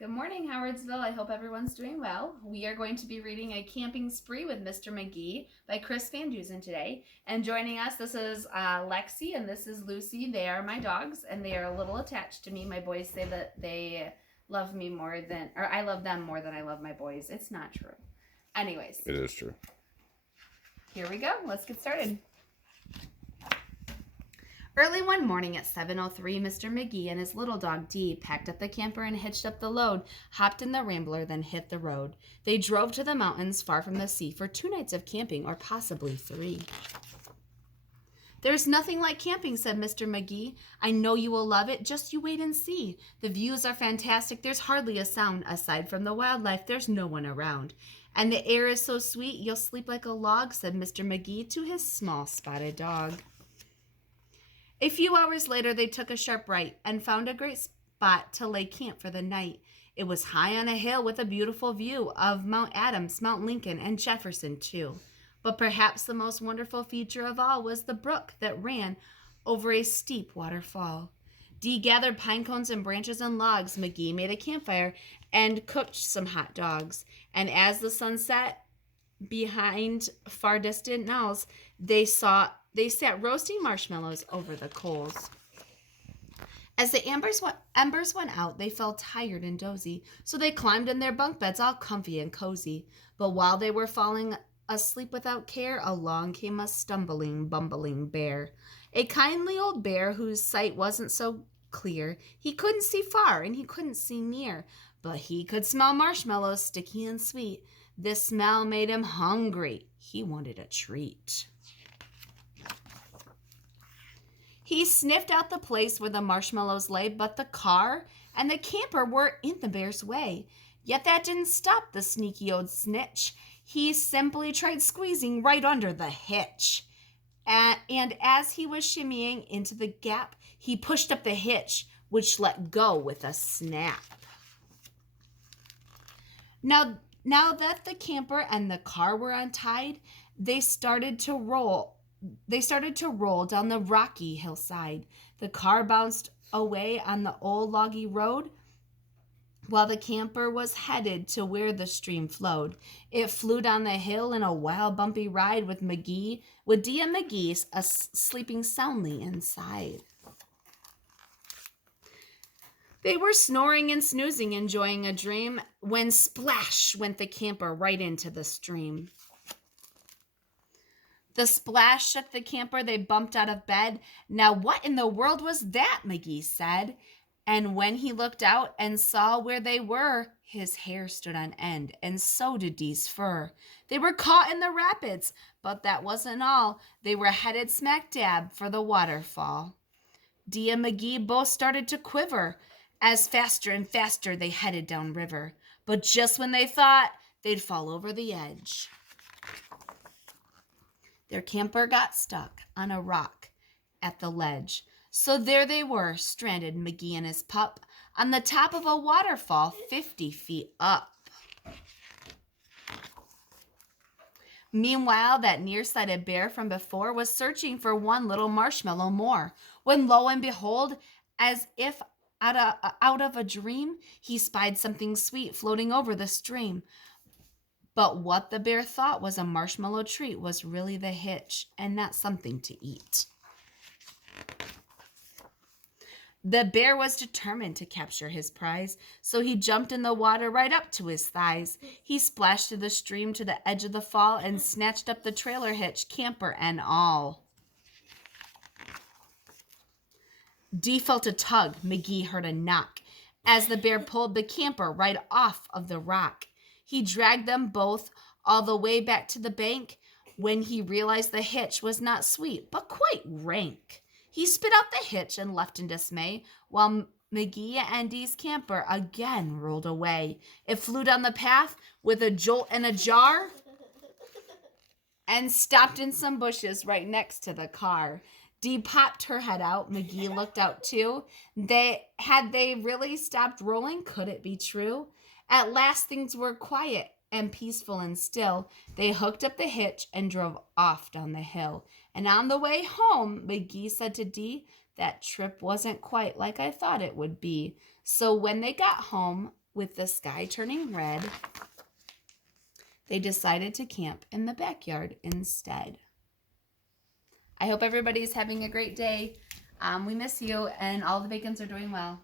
Good morning, Howardsville. I hope everyone's doing well. We are going to be reading A Camping Spree with Mr. McGee by Chris Van Dusen today. And joining us, this is Lexi and this is Lucy. They are my dogs and they are a little attached to me. My boys say that they love me more than, or I love them more than I love my boys. It's not true. Anyways. It is true. Here we go. Let's get started. Early one morning at 7:03, Mr. McGee and his little dog Dee packed up the camper and hitched up the load, hopped in the Rambler, then hit the road. They drove to the mountains far from the sea for 2 nights of camping, or possibly 3. "There's nothing like camping," said Mr. McGee. "I know you will love it. Just you wait and see. The views are fantastic. There's hardly a sound. Aside from the wildlife, there's no one around. And the air is so sweet, you'll sleep like a log," said Mr. McGee to his small spotted dog. A few hours later, they took a sharp right and found a great spot to lay camp for the night. It was high on a hill with a beautiful view of Mount Adams, Mount Lincoln, and Jefferson, too. But perhaps the most wonderful feature of all was the brook that ran over a steep waterfall. Dee gathered pine cones and branches and logs. McGee made a campfire and cooked some hot dogs. And as the sun set behind far distant knolls, they sat roasting marshmallows over the coals. As the embers went out, they felt tired and dozy, so they climbed in their bunk beds all comfy and cozy. But while they were falling asleep without care, along came a stumbling, bumbling bear. A kindly old bear whose sight wasn't so clear. He couldn't see far and he couldn't see near, but he could smell marshmallows, sticky and sweet. This smell made him hungry. He wanted a treat. He sniffed out the place where the marshmallows lay, but the car and the camper were in the bear's way. Yet that didn't stop the sneaky old snitch. He simply tried squeezing right under the hitch. And as he was shimmying into the gap, he pushed up the hitch, which let go with a snap. Now that the camper and the car were untied, they started to roll down the rocky hillside. The car bounced away on the old loggy road, while the camper was headed to where the stream flowed. It flew down the hill in a wild, bumpy ride with Dee and McGee sleeping soundly inside. They were snoring and snoozing, enjoying a dream, when splash went the camper right into the stream. The splash shook the camper. They bumped out of bed. "Now what in the world was that?" McGee said. And when he looked out and saw where they were, his hair stood on end, and so did Dee's fur. They were caught in the rapids, but that wasn't all. They were headed smack dab for the waterfall. Dee and McGee both started to quiver as faster and faster they headed down river. But just when they thought they'd fall over the edge, their camper got stuck on a rock at the ledge. So there they were, stranded, McGee and his pup, on the top of a waterfall 50 feet up. Meanwhile, that nearsighted bear from before was searching for one little marshmallow more, when lo and behold, as if out of a dream, he spied something sweet floating over the stream. But what the bear thought was a marshmallow treat was really the hitch, and not something to eat. The bear was determined to capture his prize, so he jumped in the water right up to his thighs. He splashed through the stream to the edge of the fall and snatched up the trailer hitch, camper and all. Dee felt a tug. McGee heard a knock as the bear pulled the camper right off of the rock. He dragged them both all the way back to the bank when he realized the hitch was not sweet, but quite rank. He spit out the hitch and left in dismay, while McGee and Dee's camper again rolled away. It flew down the path with a jolt and a jar and stopped in some bushes right next to the car. Dee popped her head out. McGee looked out too. Had they really stopped rolling? Could it be true? At last things were quiet and peaceful and still. They hooked up the hitch and drove off down the hill. And on the way home, McGee said to Dee, "That trip wasn't quite like I thought it would be." So when they got home, With the sky turning red, they decided to camp in the backyard instead. I hope everybody's having a great day. We miss you, and all the Bacons are doing well.